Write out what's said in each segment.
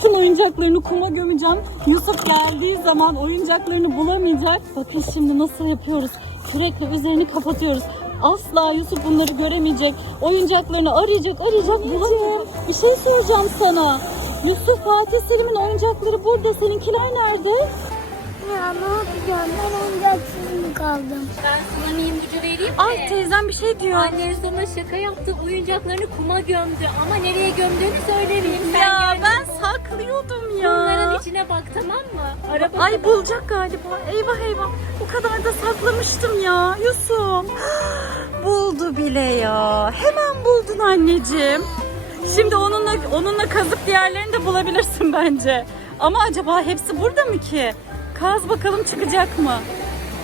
bütün oyuncaklarını kuma gömeceğim. Yusuf geldiği zaman oyuncaklarını bulamayacak. Bakın şimdi nasıl yapıyoruz. Sürekli üzerini kapatıyoruz. Asla Yusuf bunları göremeyecek. Oyuncaklarını arayacak, arayacak, bulamayacak. Bir şey soracağım sana. Yusuf Fatih Selim'in oyuncakları burada. Seninkiler nerede? Ya ne yapacağım? Ben oyuncaksız mı kaldım? Ben sana miyim gücü vereyim mi? Ay teyzem bir şey diyor. Annen sana şaka yaptı. Oyuncaklarını kuma gömdü. Ama nereye gömdüğünü söylemeyeyim. Sen Ya ben saklıyordum ya. bunların içine bak tamam mı? Araba Ay bulacak galiba. Eyvah eyvah. O kadar da saklamıştım ya Yusuf. Buldu bile ya. Hemen buldun anneciğim. Şimdi onunla onunla kazıp diğerlerini de bulabilirsin bence. Ama acaba hepsi burada mı ki? Kaz bakalım çıkacak mı?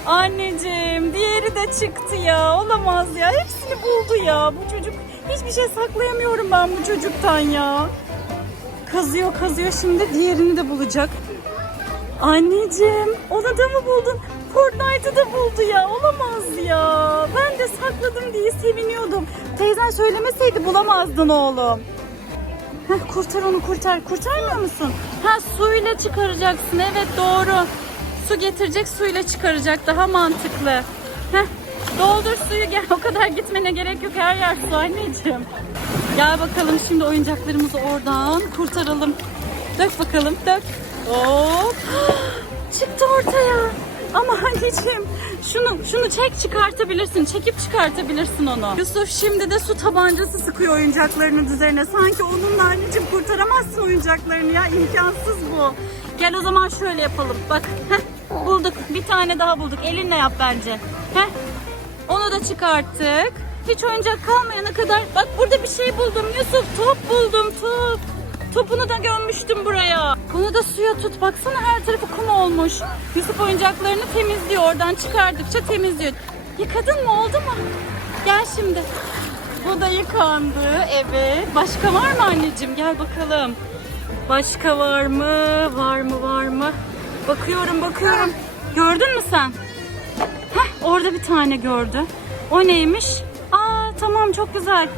Anneciğim diğeri de çıktı ya. Olamaz ya. Hepsini buldu ya. Bu çocuk hiçbir şey saklayamıyorum ben bu çocuktan ya. Kazıyor kazıyor şimdi diğerini de bulacak. Anneciğim onu da mı buldun? Fortnite'ı da buldu ya. Olamaz ya. Ben de sakladım diye seviniyordum. Teyzen söylemeseydi bulamazdın oğlum. Heh, kurtar onu kurtar. Kurtarmıyor musun? Ha suyla çıkaracaksın. Evet doğru. Su getirecek suyla çıkaracak. Daha mantıklı. Heh, doldur suyu gel. O kadar gitmene gerek yok. Her yer su anneciğim. Gel bakalım şimdi oyuncaklarımızı oradan kurtaralım. Dök bakalım dök. Hop. Çıktı ortaya. Ama anneciğim şunu şunu çek çıkartabilirsin. Çekip çıkartabilirsin onu. Yusuf şimdi de su tabancası sıkıyor oyuncaklarının üzerine. Sanki onunla anneciğim kurtaramazsın oyuncaklarını ya. imkansız bu. Gel o zaman şöyle yapalım. Bak heh, bulduk. Bir tane daha bulduk. Elinle yap bence. Heh. Da çıkarttık. Hiç oyuncak kalmayana kadar. Bak burada bir şey buldum Yusuf. Top buldum top. Topunu da gömmüştüm buraya. Bunu da suya tut. Baksana her tarafı kum olmuş. Yusuf oyuncaklarını temizliyor. Oradan çıkardıkça temizliyor. Yıkadın mı oldu mu? Gel şimdi. Bu da yıkandı. Evet. Başka var mı anneciğim? Gel bakalım. Başka var mı? Var mı var mı? Bakıyorum bakıyorum. Gördün mü sen? Heh, orada bir tane gördü. O neymiş? Aa tamam çok güzel.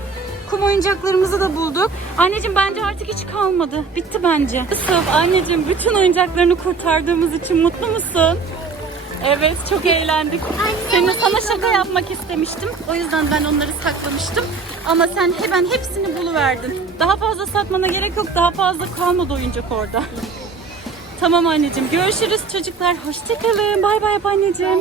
Kum oyuncaklarımızı da bulduk. Anneciğim bence artık hiç kalmadı. Bitti bence. Yusuf anneciğim bütün oyuncaklarını kurtardığımız için mutlu musun? Evet çok eğlendik. Senin sana şaka yapmak istemiştim. O yüzden ben onları saklamıştım. Ama sen hemen hepsini buluverdin. Daha fazla satmana gerek yok. Daha fazla kalmadı oyuncak orada. Tamam anneciğim. Görüşürüz çocuklar. Hoşçakalın. Bay bay anneciğim.